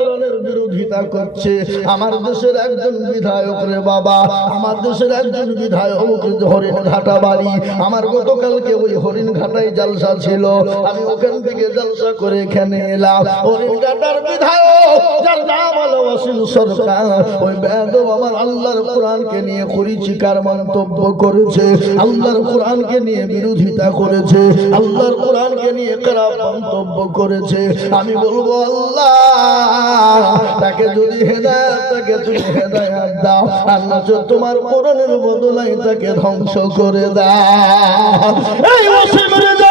কোরআনের বিরোধিতা করছে। আমার দেশের একজন বিধায়ক রে বাবা, আমার দেশের একজন বিধায়ক হরিণ ঘাটা বাড়ি। আমার গতকালকে ওই হরিণ ঘাটায় জালসা ছিল। আমি ওখান থেকে জালসা করে এখানে এলাম। হরিণ ঘাটার বিধায়ক, যার নাম সরকার। ওই আমার আল্লাহর কোরআনকে নিয়ে মন্তব্য করেছে। আল্লাহর কোরআনকে নিয়ে বিরোধিতা করেছে। আল্লাহর কোরআনকে নিয়ে খারাপ মন্তব্য করেছে। আমি বলব, আল্লাহ তাকে যদি তোমার কোরআনের বদলাই তাকে ধ্বংস করে দাও। এই ওয়াসিমের যা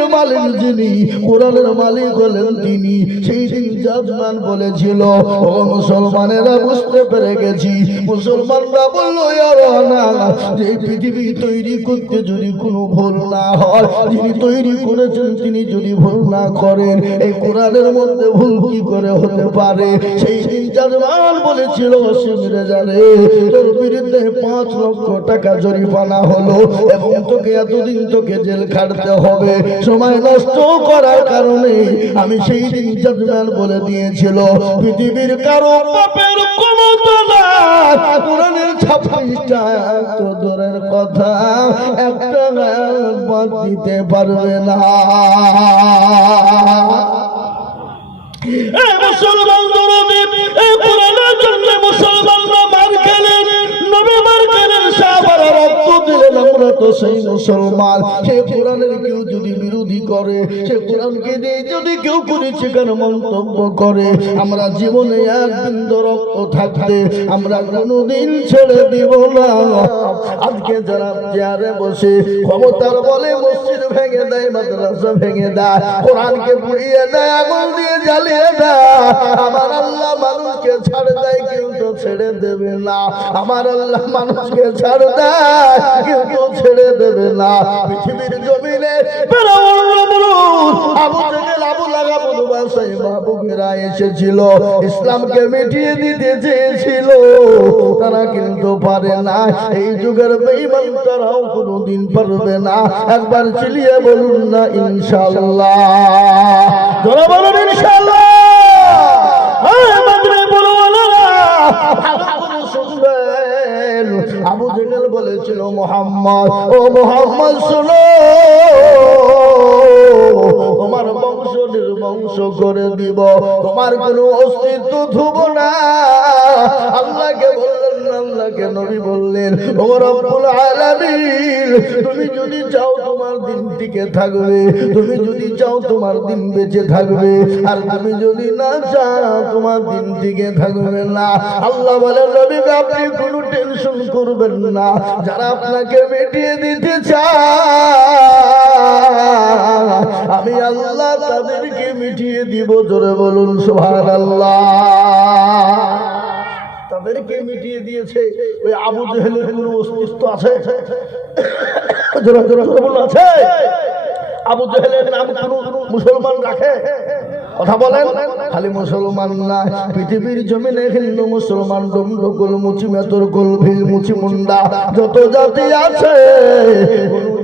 জমিনের মালিক যিনি, কোরআনের মালিক হলেন তিনি। সেই দিন জাজমান বলেছিল, ও মুসলমানেরা বুঝতে পেরে গেছি। মুসলমানরা বলল যে পৃথিবী তৈরি করতে যদি কোনো ভুল না হয়, যিনি তৈরি করেছেন তিনি যদি ভুল না করেন, এই কোরআনের মধ্যে ভুল কি করে হতে পারে? সেই দিন জাজমান বলেছিল শিবিরে জানে তোর বিরুদ্ধে পাঁচ লক্ষ টাকা জরিমানা হলো, এবং তোকে এতদিন তোকে জেল খাটতে হবে। সময় নষ্ট করার কারণে আমি সেই দিন জাজমান বলে দিয়েছিল। পৃথিবীর কারও পাপের ক্ষমতা না কোরআনের ছাব্বিশটা তো দূরের কথা, একটা বাদ দিতে পারবে না। তো সেই মুসলমান, সে কোরআনের কেউ যদি বিরোধী করে, সে কোরআনকে নিয়ে যদি কেউ করেছে কেন মন্তব্য করে, আমরা জীবনে এক রক্ত থাকতে আমরা কোনোদিন ছেড়ে দিব না। আজকে যারা চেয়ারে বসে ক্ষমতার বলে মসজিদ ভেঙে দেয়, মাদ্রাসা ভেঙে দেয়, কোরআনকে পুড়িয়ে দেয় আগুন দিয়ে জ্বালিয়ে দেয়, আমার মানুষকে ছাড় দেয়, কিন্তু ছেড়ে দেবে না। আমার আল্লাহ মানুষকে ছাড় দেয়, কিন্তু ছেড়ে দেবে না। পৃথিবীর জমিনে ইসলামকে মিটিয়ে দিতে চেয়েছিল। তারা কিন্তু পারে না। এই যুগের বেঈমান তারাও পারবে না। একবার চিলিয়ে বলুন না বলুন, ইনশাআল্লাহ। আবু জেনেল বলেছিল, মোহাম্মদ, ও মোহাম্মদ, শুনো। তোমার বংশ নির্বংশ করে দিব। তোমার কোনো অস্তিত্ব ধুব না। আল্লাহকে বল আল্লাহকে নবী বললেন, ও রব্বুল আলামিন, তুমি যদি চাও তোমার দিন থাকবে, তুমি যদি চাও তোমার দিন বেঁচে থাকবে, আর তুমি যদি না চাও তোমার দিন থাকবে না। আল্লাহ বলে নবী, আপনি কোনো টেনশন করবেন না। যারা আপনাকে মিটিয়ে দিতে চায়, আমি আল্লাহ তাদেরকে মিটিয়ে দিব, জোরে বলুন আল্লাহ তাদেরকে মিটিয়ে দিয়েছে। ওই আবু জেহেলের কোনো অস্তিত্ব আছে? আছে? আবু জেহেলের নাম কোনো মুসলমান রাখে? কথা বলেন। খালি মুসলমান না পৃথিবীর জমিনে হিন্দু মুসলমান ডমডকুল মুচি মেতর কুল ভিল মুচি মুন্ডা যত জাতি আছে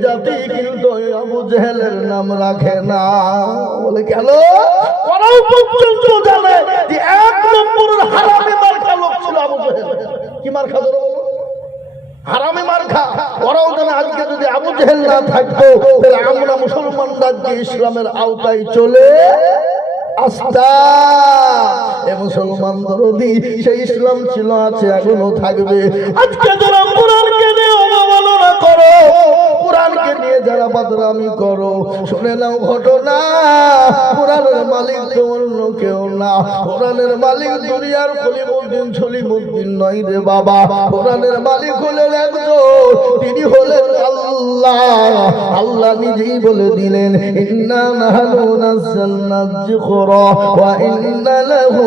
জাতি কিন্তু আবু জেহেলের নাম রাখে না। বলে কেন? ওরাও পর্যন্ত জানে যে এক নম্বরের হারামি লোক ছিল আবু কি মার্কা ধরো বলো? হারামে মার খা ওরাও জানে আজকে যদি আবু জেহেল না থাকতো, তাহলে আমরা মুসলমান রাজ্যে ইসলামের আওতায় চলে আস্তা এ মুসলমান দরদি ইসলাম ছিল আছে, এখনও থাকবে। আজকে যারা করো কোরআনকে নিয়ে যারা বাদরামি করো, শুনে নাও ঘটনা। কোরআনের মালিক তো অন্য কেউ না। কোরআনের মালিক দুনিয়ার কলিমুদ্দিন ছলিমুদ্দিন নয় রে বাবা। কোরআনের মালিক হলেন একজন, তিনি হলেন আল্লাহ। আল্লাহ নিজেই বলে দিলেন, ইন্না নাহনু নাযালনা যিকরা ওয়া ইন্না লাহু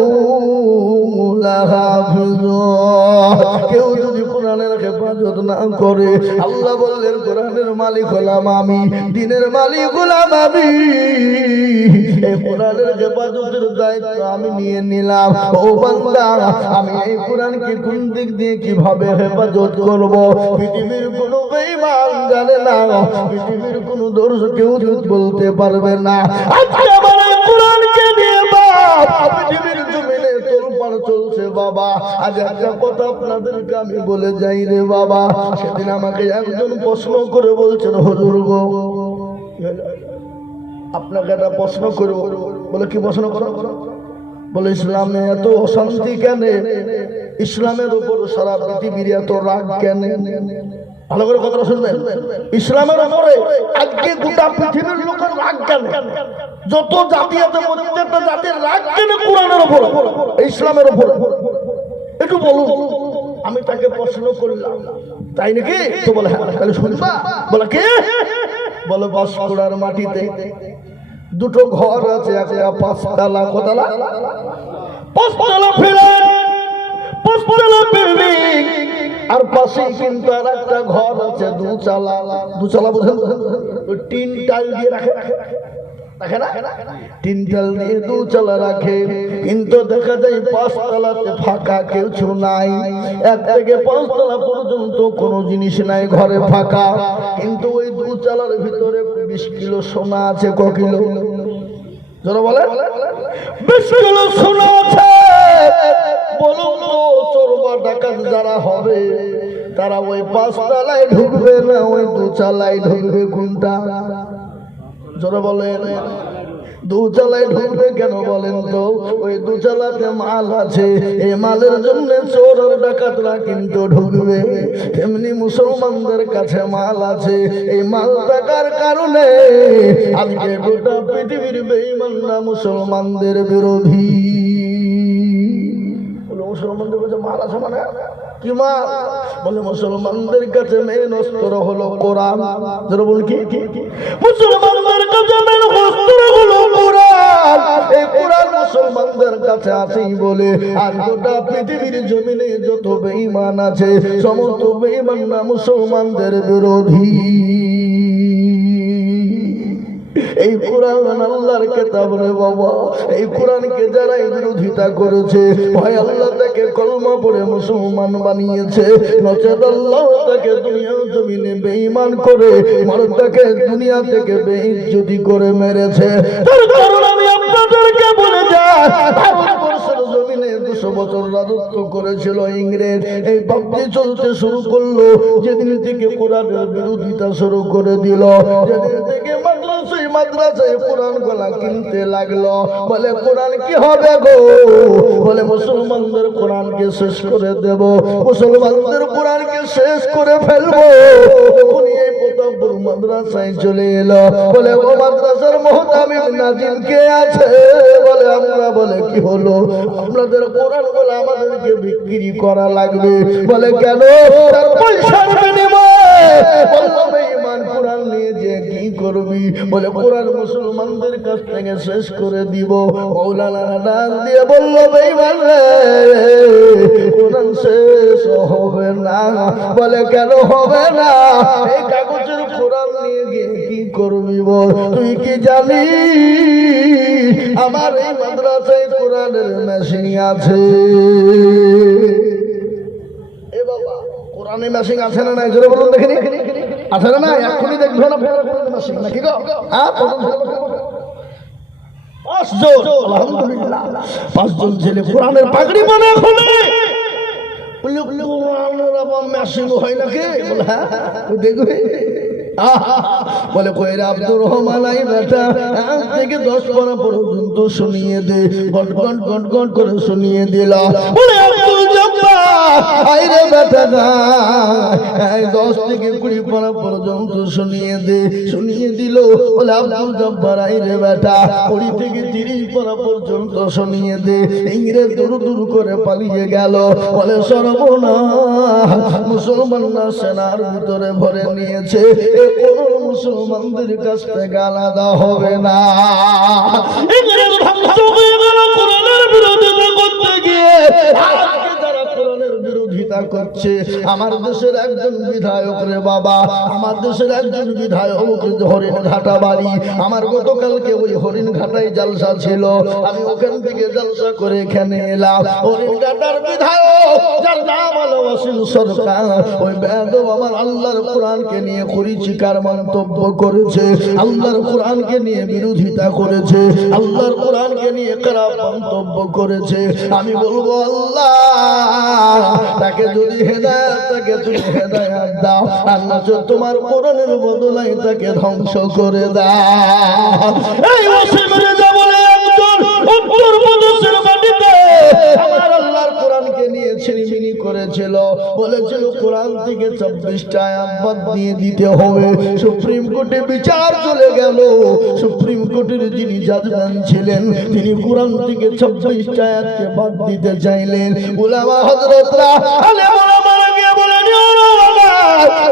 লাহাফিজুন কেউ যদি কোরআনের হেফাজত না করে। আল্লাহ বললেন, কোরআনের মালিক হলাম আমি, দিনের মালিক হলাম আমি। কোরআনের হেফাজতের দায়িত্ব আমি নিয়ে নিলাম। ও বান্দা, আমি এই কোরআনকে কোন দিক দিয়ে কীভাবে হেফাজত করব? পৃথিবীর কোনো বেঈমান জানে না, পৃথিবীর কোনো দোষ কেউ বলতে পারবে না। আজকে বাবা, আজ একটা কথা আপনাদেরকে আমি বলে যাই রে বাবা। সেদিন আমাকে একজন প্রশ্ন করে বলছেন, হজুর গো, আপনাকে একটা প্রশ্ন করব। বলে, কি প্রশ্ন করো? বলে, ইসলামে এত অশান্তি কেন? ইসলামের উপর সারা পৃথিবীর এত রাগ কেন? ভালো করে কথা শুনবেন। ইসলামের উপরে আজকে গোটা পৃথিবীর লোকের রাগ কেন? যত জাতি আছে, প্রত্যেকটা জাতির রাগ কেন কোরআনের উপর? ইসলামের উপর। একটু বলুন। আমি তাকে প্রশ্ন করলাম। তাই নাকি? তো বলে হ্যাঁ তাহলে শুনবা। বলে, কে? বলে, বাঁশকুড়ার মাটিতে দুটো ঘর আছে, একটা পাঁচতলা, কতলা? পাঁচতলা বিল্ডিং আর পাশে কিন্তু আর একটা ঘর আছে দুচালা। দুচালা বুঝেন ওই টিন টাইল দিয়ে রাখে। রাখে রাখে না? তিন চাল দিয়ে দু চালা রাখে। কিন্তু দেখা যায় পাঁচতলাতে ফাঁকা কিছু নাই। এক থেকে পাঁচতলা পর্যন্ত কোনো জিনিস নাই ঘরে ফাঁকা। কিন্তু ওই দু চালার ভিতরে বিশ কিলো সোনা আছে ক কিলো? যারা বলে বিশ কিলো সোনা আছে। ডাকাত যারা হবে, তারা ওই ঢুকবে না, ওই কেন বলেন তো? ওই মাল আছে মালের জন্য চোর কিন্তু ঢুকবে। তেমনি মুসলমানদের কাছে মাল আছে, এই মাল টাকার কারণে আজকে গোটা পৃথিবীর বেঈমানরা মুসলমানদের বিরোধী। মুসলমানদের কাছে মাল আছে মানে? কি মাল? বলে, মুসলমানদের কাছে মেন অস্ত্র হলো কোরআন। যারা বল কি? মুসলমানদের কাছে মেন অস্ত্র হলো কোরআন। এই কোরআন মুসলমানদের কাছে বলে। আর গোটা পৃথিবীর জমিনে যত বেঈমান আছে, সমস্ত বেঈমান না মুসলমানদের বিরোধী। এই কোরআন আল্লাহর কেতাব রে বাবা। এই কোরআনকে যারা বিরোধিতা করেছে ভাই আল্লাহ তাকে কলমা পড়ে মুসলমান বানিয়েছে। নচেত আল্লাহ তাকে দুনিয়া জমিনে বেঈমান করে মানুষ তাকে দুনিয়া থেকে বেইজ্জতি করে মেরেছে। তার কারণ আমি আপনাদেরকে বলে যাই যেদিন থেকে কোরআনের বিরোধিতা শুরু করে দিল, যেদিন থেকে মাদ্রাসায় কোরআন গলা কিনতে লাগল। বলে, কোরআন কি হবে গো? বলে, মুসলমানদের কোরআনকে শেষ করে দেব। মুসলমানদের কোরআনকে শেষ করে ফেলব। মাদ্রাসায় চলে এলো। বলে, ও মাদ্রাসার মহতামিম নাজিম কে আছে? বলে, আমরা, বলে, কি হলো? আপনাদের কোরআন বলে আমাদেরকে বিক্রি করা লাগবে। বলে, কেন? তার পয়সার বিনিময়ে। যে কি করবি? বলে কোরআন মুসলমানদের কাছ থেকে শেষ করে দিব। মৌলানা ডাক দিয়ে বলল কোরআন শেষ হবে না। বলে, কেন হবে না? এই কাগজের কোরআন নিয়ে গিয়ে কি করবি বল? তুই কি জানি আমার এই মাদ্রাসায় কোরআনের মেশিন আছে। এ বাবা কোরআনে মেশিন আছে না নাই? জোরে বলুন দেখিনি আছে না এখনই দেখবে না নাকি গো হ্যাঁ। পাঁচজন, আলহামদুলিল্লাহ পাঁচজন ছেলে কোরআনের পাগড়ি হয় হ্যাঁ ওই দেখবে! বলে কইরা আব্দুর রহমান আই বেটা এক থেকে দশ পড়া পর্যন্ত শুনিয়ে দে গট গট গট গট করে শুনিয়ে দিল। বলে, আব্দুল জব্বার আই রে বেটা এই দশ থেকে কুড়ি পড়া পর্যন্ত শুনিয়ে দে। শুনিয়ে দিল, বলে, আব্দুল জব্বার আই রে বেটা কুড়ি থেকে তিরিশ পড়া পর্যন্ত শুনিয়ে দে। ইংরেজ দূর দূর করে পালিয়ে গেল। বলে সর্বনা মুসলমানরা সেনার ভিতরে ভরে নিয়েছে। এ কোনো মুসলমানদের কাছ থেকে আলাদা হবে না। বিরোধিতা করতে গিয়ে। বিরোধিতা করছে। আমার দেশের একজন বিধায়ক রে বাবা, আমার দেশের একজন বিধায়ক হরিণ ঘাটা বাড়ি। আমার গতকালকে ওই হরিণ ঘাটায় জালসা ছিল। আমি ওখান থেকে জালসা করে এখানে এলাম। হরিণ ঘাটার বিধায়ক, যার নাম সরকার। ওই আমার আল্লাহর কোরআনকে নিয়ে কুরিচিকার মন্তব্য করেছে। আল্লাহর কোরআনকে নিয়ে বিরোধিতা করেছে। আল্লাহর কোরআনকে নিয়ে খারাপ মন্তব্য করেছে। আমি বলব, আল্লাহ তাকে যদি হেদায়ত, তাকে তুমি হেদায়ত দাও, আর না যদি তোমার কোরআনের বদলাই তাকে ধ্বংস করে দাও। এই ওয়াসিমের যা বলে একজন উত্তর প্রদেশের মাটিতে আমার নিয়ে ছিনিমিনি করেছিল। বলেছিল, কোরআন থেকে চব্বিশটা আয়াত দিয়ে দিতে হবে। সুপ্রিম কোর্টে বিচার চলে গেল। সুপ্রিম কোর্টের যিনি জাজমান ছিলেন, তিনি কোরআন থেকে চব্বিশটা আয়াতকে বাদ দিতে চাইলেন। ওলামা হজরতরা আলে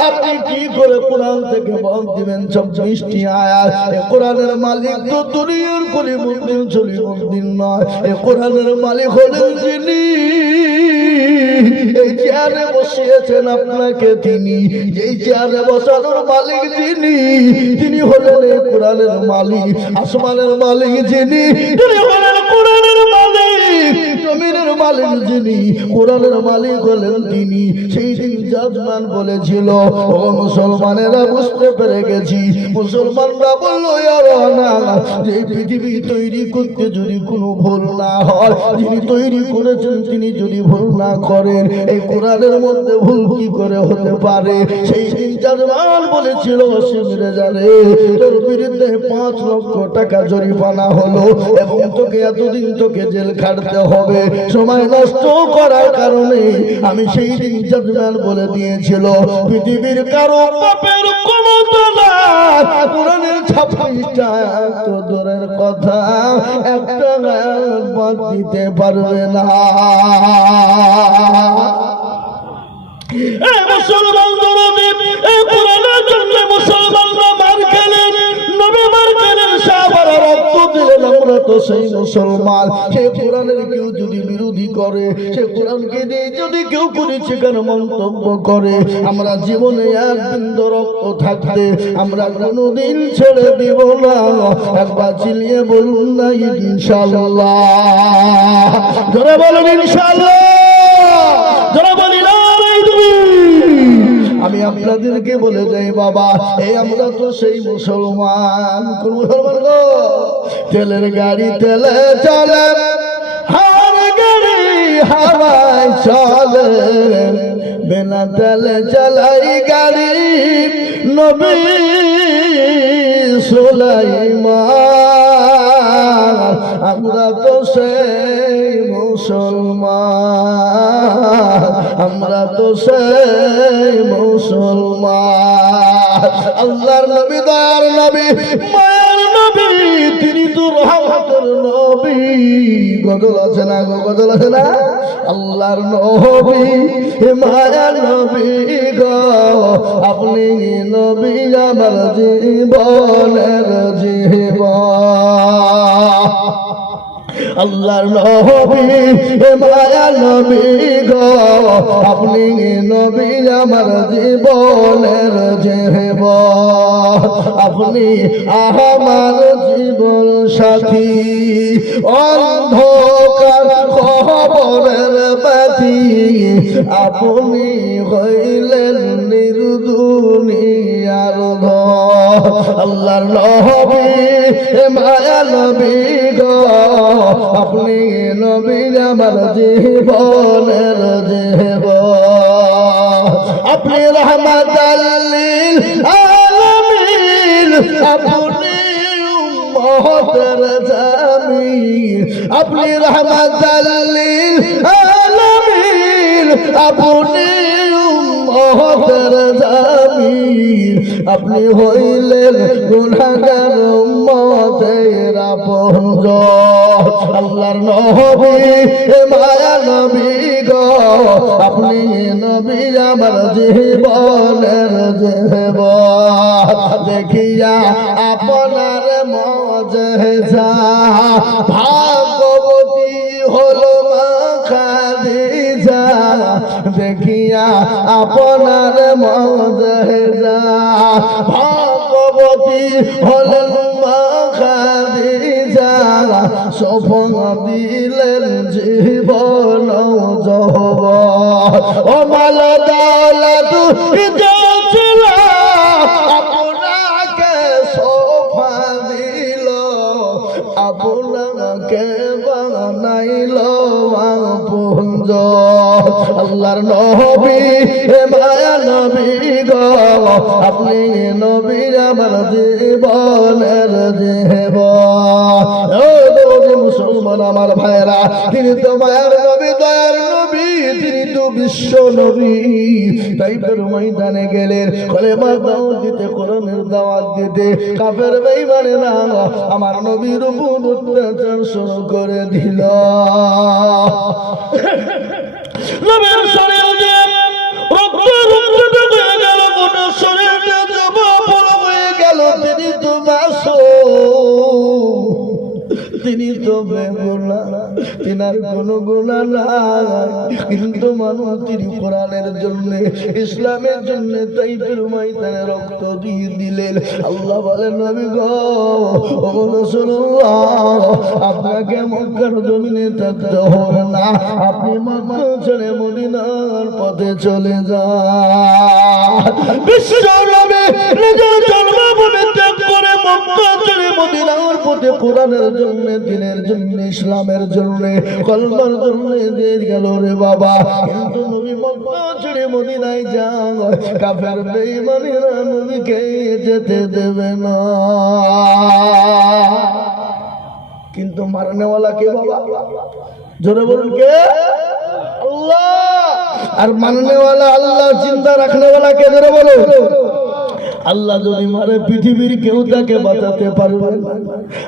আপনি কি করে কোরআন থেকে বাদ দিবেন? চব্বিশটি আয়াত। এ কোরআনের মালিক তো দুনিয়ার কলিমুদ্দিন সলিমুদ্দিন নয়। এ কোরআনের মালিক হলেন যিনি। এই চেয়ারে বসিয়েছেন আপনাকে তিনি। যেই চেয়ারে বসানোর মালিক যিনি, তিনি হলেন এই কোরআনের মালিক। আসমানের মালিক যিনি, তিনি হলেন কোরআনের মালিক। মালিক যিনি, কোরআনের মালিক হলেন তিনি, সেই দিন জাজমান বলেছিল, ও মুসলমানেরা বুঝতে পেরে গেছি, মুসলমানরা বলল যে পৃথিবী তৈরি করতে যদি কোনো ভুল না হয়, যিনি তৈরি করেছেন তিনি যদি ভুল না করেন, এই কোরআনের মধ্যে ভুল কি করে হতে পারে? সেই দিন জাজমান বলেছিল অসীম রেজারে তোর বিরুদ্ধে পাঁচ লক্ষ টাকা জরিমানা হলো, এবং তোকে এতদিন তোকে জেল খাটতে হবে। সময় নষ্ট করার কারণে আমি সেই দিন জাজমান বলে দিয়েছিল। পৃথিবীর কারও পাপের ক্ষমতা নাই কোরআনের ছাব্বিশটা তো দূরের কথা, একটা বাদ দিতে পারবে না। মুসলমান জন্য মুসলমানরা মার খেলেন, নবী মার আমরা সেই মুসলমান। সে কোরআনের কেউ যদি বিরোধী করে, সে কোরআনকে দিয়ে যদি কেউ কেন মন্তব্য করে, আমরা জীবনে এক বিন্দু রক্ত থাকতে আমরা কোনোদিন ছেড়ে দিব না। একবার চিলিয়ে বলুন না ইনশাল্লাহ ধরে বলুন ইনশাল্লাহ আমি আপনাদেরকে বলে যাই, বাবা, এই আমরা তো সেই মুসলমান। কোন মুসলমান গো? তেলের গাড়ি তেলে চলে, হার গাড়ি হাওয়ায় চলে। বিনা তেলে চালাই গাড়ি, নবী সুলাইমান। আমরা তো সেই মুসলমান। আমরা তো সেই মুসলমান। আল্লাহর নবী, দয়ার নবী, মায়ের নবী, তিনি তো রহমতের নবী। গজল আছে না গো, গজল আছে না? আল্লাহর নবী মায়ের নবী গো। আপনি নবী আমার জীবনের জীবন। আল্লাহর নবী, এ মায়া নবী গো। আপনি নবী আমার জীবনের জীব আপনি আমার জীবন সাথী। অন্ধকার খবরের পাতি আপনি হইলেন নির্দুনিয়ার ধর আল্লাহর নবী মায়া নবী গো। আপনি নবী আমার জীবনের জীব আপনি রহমত আলামিন আপনি উম্মতের জামিল আপনি রহমাতাল্লিল আলামিন আপনি উম্মতের জামিল। আপনি হইলেন গুনাহগার উম্মতের আপনজন। আল্লাহর এ মায়া নবী গো। আপনি নবী আমার জীবনের জীব দেখিয়া আপনার মজা ভাগবতী হলো দেখিয়া আপনার মজা ভগবতী হলেন মা খাদিজা সফল দিলেন জীবন জহব ও মাল দাওলাত ছিল আপনাকে বানাইল পুঞ্জ আল্লাহর নবী হে মায়া নবী গ। আপনি নবীর আমার জীবনের নবী মুসলমান আমার ভাইরা তিনি তো মায়ার নবী, দয়ার নবী, তিনি তো বিশ্ব নবী। তাই তাইপের ময়দানে গেলেন কলে দাওয়াত দিতে, কোরআনের দাওয়াত দিতে। কাফের বেঈমানে না আমার নবীর উপর অত্যাচার শুরু করে দিল। তিনার নাই। কিন্তু কোরআনের জন্য, ইসলামের জন্য তাই রক্ত দিয়ে দিলেন। আল্লাহ নবী গো, ও রাসূলুল্লাহ, আপনাকে মক্কার জমিনে থাকতে হবে না। আপনি মক্কা ছেড়ে মদিনার পথে চলে যান। বিশ্ব নবী পথে কোরআনের জন্য, দিনের জন্য, ইসলামের জন্য, কলমার জন্য দিয়ে গেল রে বাবা। কিন্তু নবী মক্কা ছেড়ে মদিনায় যান। কাফের বেঈমানেরা নবীকে যেতে দেবে না। কিন্তু মারনেওয়ালা কে বাবা? জোরে বলুন কে? আল্লাহ! আর মাননেওয়ালা আল্লাহ, চিন্তা রাখনেওয়ালা কে? জোরে বলো আল্লাহ যদি মারে, পৃথিবীর কেউ তাকে বাঁচাতে পারবে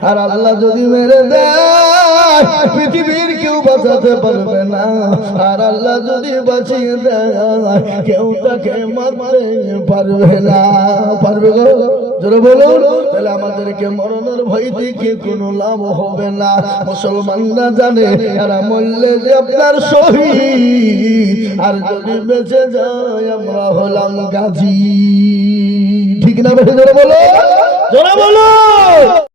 আর আল্লাহ যদি মেরে দেয়, পৃথিবীর কেউ বাঁচাতে পারবে না। আর আল্লাহ যদি বাঁচিয়ে দেয়, কেউ তাকে মারতে পারবে না। পারবে আমাদেরকে মরণের ভয় থেকে কোনো লাভ হবে না। মুসলমানরা জানে এরা মরলে যে আপনার শহীদ। আর যদি বেঁচে যায়, আমরা হলাম গাজী। ঠিক না বেশি জোরে বলো। জোরে বলো।